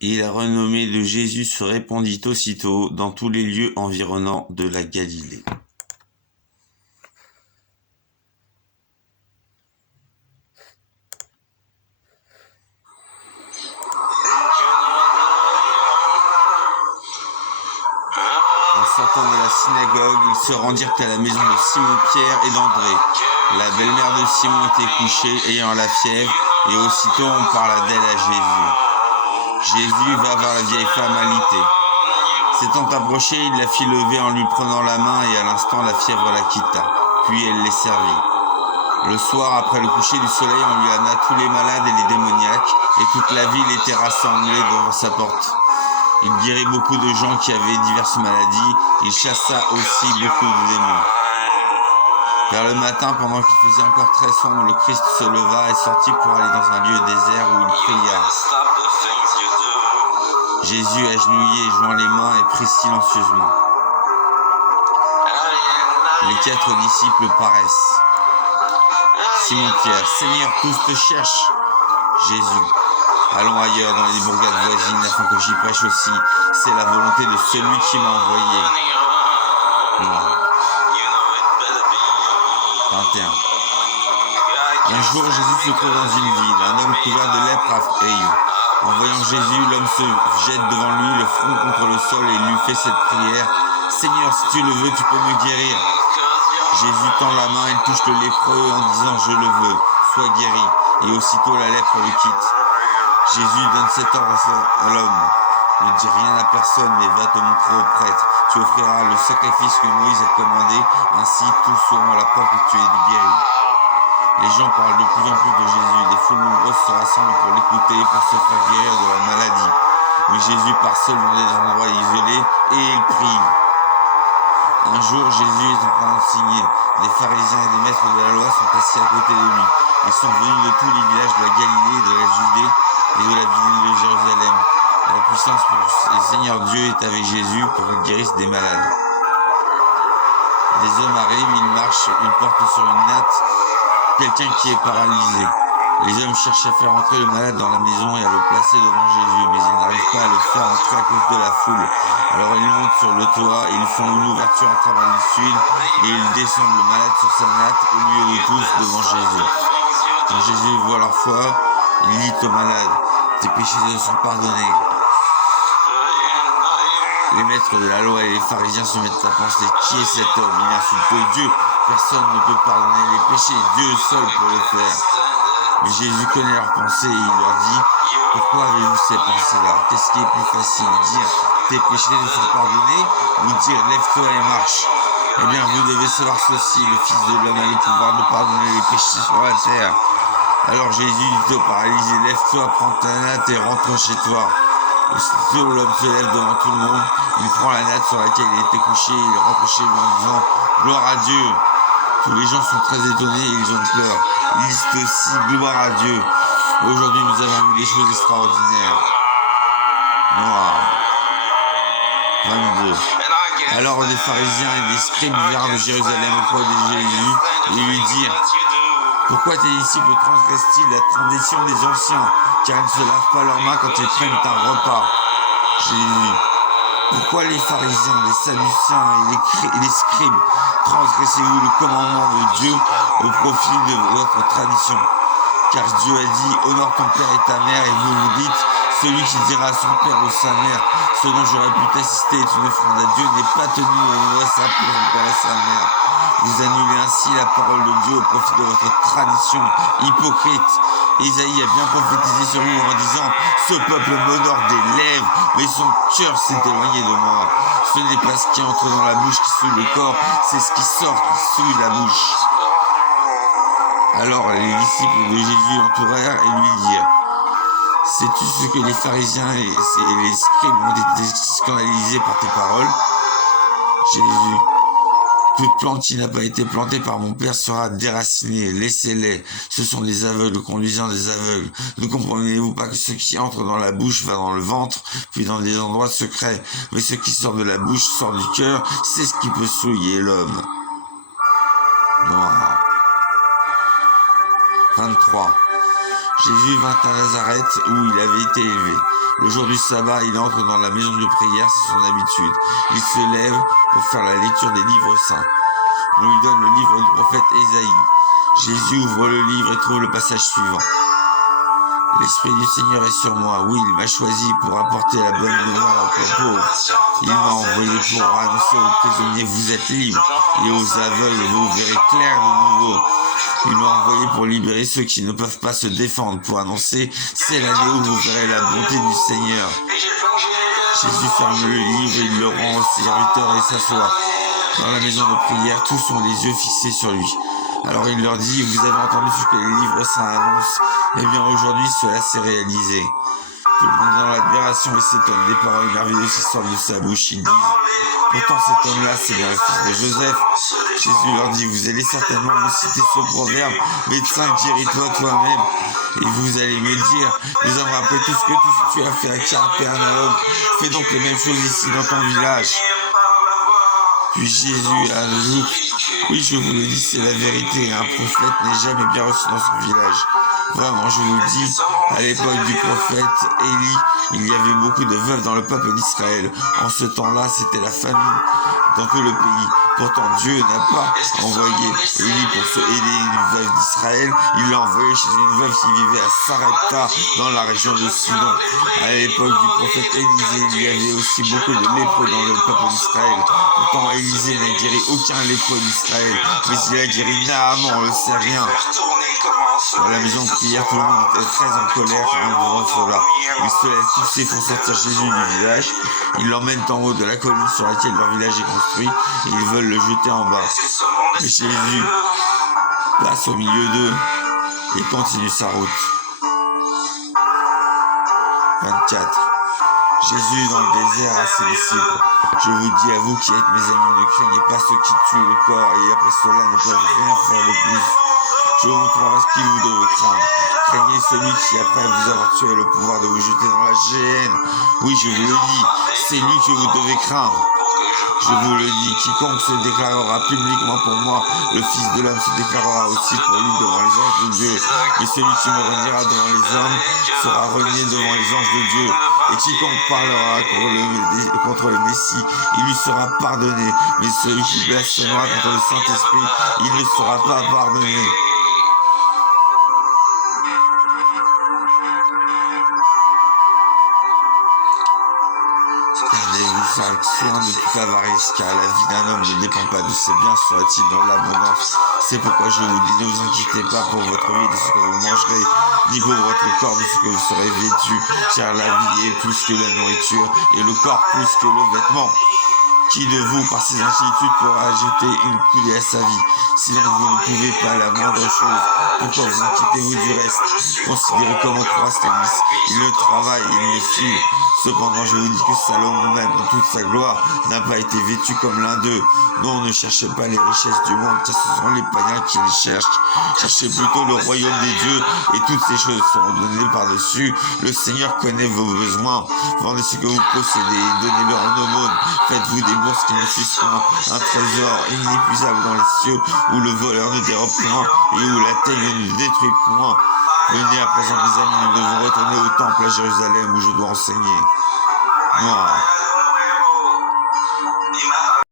Et la renommée de Jésus se répandit aussitôt dans tous les lieux environnants de la Galilée. En sortant de la synagogue, ils se rendirent à la maison de Simon-Pierre et d'André. La belle-mère de Simon était couchée, ayant la fièvre, et aussitôt on parla d'elle à Jésus. Jésus va voir la vieille femme alitée. S'étant approché, il la fit lever en lui prenant la main, et à l'instant la fièvre la quitta. Puis elle les servit. Le soir, après le coucher du soleil, on lui amena tous les malades et les démoniaques, et toute la ville était rassemblée devant sa porte. Il guérit beaucoup de gens qui avaient diverses maladies. Il chassa aussi beaucoup de démons. Vers le matin, pendant qu'il faisait encore très sombre, le Christ se leva et sortit pour aller dans un lieu désert où il pria. Jésus, agenouillé et joint les mains, et prie silencieusement. Les 4 disciples paraissent. Simon-Pierre, Seigneur, tous te cherchent. Jésus, allons ailleurs dans les bourgades voisines afin que j'y prêche aussi. C'est la volonté de celui qui m'a envoyé. Non. 21. Un jour, Jésus se trouve dans une ville. Un homme couvert de lèpre a rayon. En voyant Jésus, l'homme se jette devant lui, le front contre le sol, et lui fait cette prière. Seigneur, si tu le veux, tu peux me guérir. Jésus tend la main, il touche le lépreux en disant, je le veux, sois guéri. Et aussitôt la lèpre le quitte. Jésus donne cet ordre à l'homme. Ne dis rien à personne, mais va te montrer au prêtre. Tu offriras le sacrifice que Moïse a commandé, ainsi tous sauront la preuve que tu es guéri. Les gens parlent de plus en plus de Jésus. Des foules nombreuses se rassemblent pour l'écouter, pour se faire guérir de la maladie. Mais Jésus part seul dans des endroits isolés et il prie. Un jour, Jésus est en train d'enseigner. Des pharisiens et des maîtres de la loi sont assis à côté de lui. Ils sont venus de tous les villages de la Galilée, de la Judée et de la ville de Jérusalem. La puissance du Seigneur Dieu est avec Jésus pour qu'il guérisse des malades. Des hommes arrivent, ils marchent, ils portent sur une natte quelqu'un qui est paralysé. Les hommes cherchent à faire entrer le malade dans la maison et à le placer devant Jésus, mais ils n'arrivent pas à le faire entrer à cause de la foule. Alors ils montent sur le toit, ils font une ouverture à travers le tuile et ils descendent le malade sur sa natte au milieu de tous devant Jésus. Quand Jésus voit leur foi, il dit au malade, tes péchés te sont pardonnés. Les maîtres de la loi et les pharisiens se mettent à penser, qui est cet homme? Il insulte Dieu. Personne ne peut pardonner les péchés, Dieu seul peut le faire. Mais Jésus connaît leurs pensées et il leur dit, pourquoi avez-vous ces pensées-là? Qu'est-ce qui est plus facile, dire tes péchés te sont pardonnés ou dire lève-toi et marche? Eh bien, vous devez savoir ceci, le Fils de l'homme a le pouvoir de pardonner les péchés sur la terre. Alors Jésus dit au paralysé, lève-toi, prends ta natte et rentre chez toi. Aussitôt l'homme se lève devant tout le monde, il prend la natte sur laquelle il était couché et il rentre chez lui en disant gloire à Dieu. Tous les gens sont très étonnés et ils ont peur. Ils disent aussi gloire à Dieu. Aujourd'hui nous avons vu des choses extraordinaires. Noir. 22. Alors des pharisiens et des scribes vinrent de Jérusalem auprès de Jésus et lui dirent pourquoi tes disciples transgressent-ils la tradition des anciens, car ils ne se lavent pas leurs mains quand ils prennent un repas? Jésus. Pourquoi les pharisiens, les sadduciens et les scribes transgressez-vous le commandement de Dieu au profit de votre tradition? Car Dieu a dit, honore ton père et ta mère, et vous vous dites, celui qui dira à son père ou sa mère, ce dont j'aurais pu t'assister est une offrande à Dieu, n'est pas tenu au doigt sa père et sa mère. Vous annulez ainsi la parole de Dieu au profit de votre tradition hypocrite. Isaïe a bien prophétisé sur lui en disant, ce peuple m'honore des lèvres, mais son cœur s'est éloigné de moi. Ce n'est pas ce qui entre dans la bouche qui souille le corps, c'est ce qui sort qui souille la bouche. Alors les disciples de Jésus entourèrent et lui dirent, sais-tu ce que les pharisiens et les scribes ont été scandalisés par tes paroles? Jésus, toute plante qui n'a pas été plantée par mon Père sera déracinée, laissez-les, ce sont des aveugles conduisant des aveugles. Ne comprenez-vous pas que ce qui entre dans la bouche va dans le ventre, puis dans des endroits secrets, mais ce qui sort de la bouche sort du cœur, c'est ce qui peut souiller l'homme. Noir. 23. Jésus vint à Nazareth où il avait été élevé. Le jour du sabbat, il entre dans la maison de prière, c'est son habitude. Il se lève pour faire la lecture des livres saints. On lui donne le livre du prophète Ésaïe. Jésus ouvre le livre et trouve le passage suivant. L'Esprit du Seigneur est sur moi. Oui, il m'a choisi pour apporter la bonne nouvelle aux pauvres. Il m'a envoyé pour annoncer aux prisonniers, vous êtes libres, et aux aveugles, vous verrez clair de nouveau. Il m'a envoyé pour libérer ceux qui ne peuvent pas se défendre, pour annoncer, c'est l'année où vous verrez la bonté du Seigneur. Jésus ferme le livre, il le rend au serviteur et s'assoit. Dans la maison de prière, tous ont les yeux fixés sur lui. Alors il leur dit, vous avez entendu ce que les livres saints annoncent. Eh bien aujourd'hui, cela s'est réalisé. Tout le monde est dans l'admiration et s'étonne des paroles merveilleuses qui sortent de sa bouche. Ils disent, pourtant cet homme-là, c'est bien le fils de Joseph. Jésus leur dit, vous allez certainement me citer ce proverbe, médecin, guéris-toi toi-même. Et vous allez me dire, nous avons appris tout ce que tu as fait à Capernaum. Fais donc les mêmes choses ici dans ton village. Puis Jésus ajoute, oui, je vous le dis, c'est la vérité, un prophète n'est jamais bien reçu dans son village. Vraiment, je vous le dis, à l'époque du prophète Élie, il y avait beaucoup de veuves dans le peuple d'Israël. En ce temps-là, c'était la famine dans tout le pays. Pourtant, Dieu n'a pas envoyé Élie pour se aider une veuve d'Israël. Il l'a envoyé chez une veuve qui vivait à Sarepta, dans la région de Sidon. À l'époque du prophète Élisée, il y avait aussi beaucoup de lépreux dans le peuple d'Israël. Pourtant, Élisée n'a guéri aucun lépreux d'Israël, mais il a guéri Naaman, on ne sait rien. Dans la maison de prière, tout le monde était très en colère contre cela. Ils se lèvent tous et font sortir Jésus du village. Ils l'emmènent en haut de la colline sur laquelle leur village est construit et ils veulent le jeter en bas. Mais Jésus passe au milieu d'eux et continue sa route. 24. Jésus dans le désert à ses disciples. Je vous dis à vous qui êtes mes amis, ne craignez pas ceux qui tuent le corps et après cela ne peuvent rien faire de plus. Je vous montrerai ce qu'il vous devez craindre. Craignez celui qui, après vous avoir tué, a le pouvoir de vous jeter dans la géhenne. Oui, je vous le dis, c'est lui que vous devez craindre. Je vous le dis, quiconque se déclarera publiquement pour moi, le Fils de l'homme se déclarera aussi pour lui devant les anges de Dieu. Et celui qui me reniera devant les hommes sera renié devant les anges de Dieu. Et quiconque parlera contre le Messie, il lui sera pardonné. Mais celui qui blasphémera contre le Saint-Esprit, il ne sera pas pardonné. Gardez-vous soin de toute avarice, car la vie d'un homme ne dépend pas de ses biens, soit-il dans l'abondance. C'est pourquoi je vous dis, ne vous inquiétez pas pour votre vie de ce que vous mangerez, ni pour votre corps de ce que vous serez vêtu, car la vie est plus que la nourriture, et le corps plus que le vêtement. Qui de vous, par ses inquiétudes, pourra ajouter une coudée à sa vie? Sinon vous ne pouvez pas la moindre chose. Pourquoi vous inquiétez-vous du reste? Considérez comment croît Stémis. Il ne travaille, il ne suit. Cependant, je vous dis que Salomon même, dans toute sa gloire, n'a pas été vêtu comme l'un d'eux. Non, ne cherchez pas les richesses du monde, car ce sont les païens qui les cherchent. Cherchez plutôt le royaume des dieux, et toutes ces choses seront données par-dessus. Le Seigneur connaît vos besoins. Vendez ce que vous possédez, et donnez-le en aumône. Faites-vous des bourses qui ne suivent pas, un trésor inépuisable dans les cieux, où le voleur ne dérobe point, et où la teigne ne détruit point. Venez à présent, mes amis, nous devons retourner au temple à Jérusalem où je dois enseigner. Moi,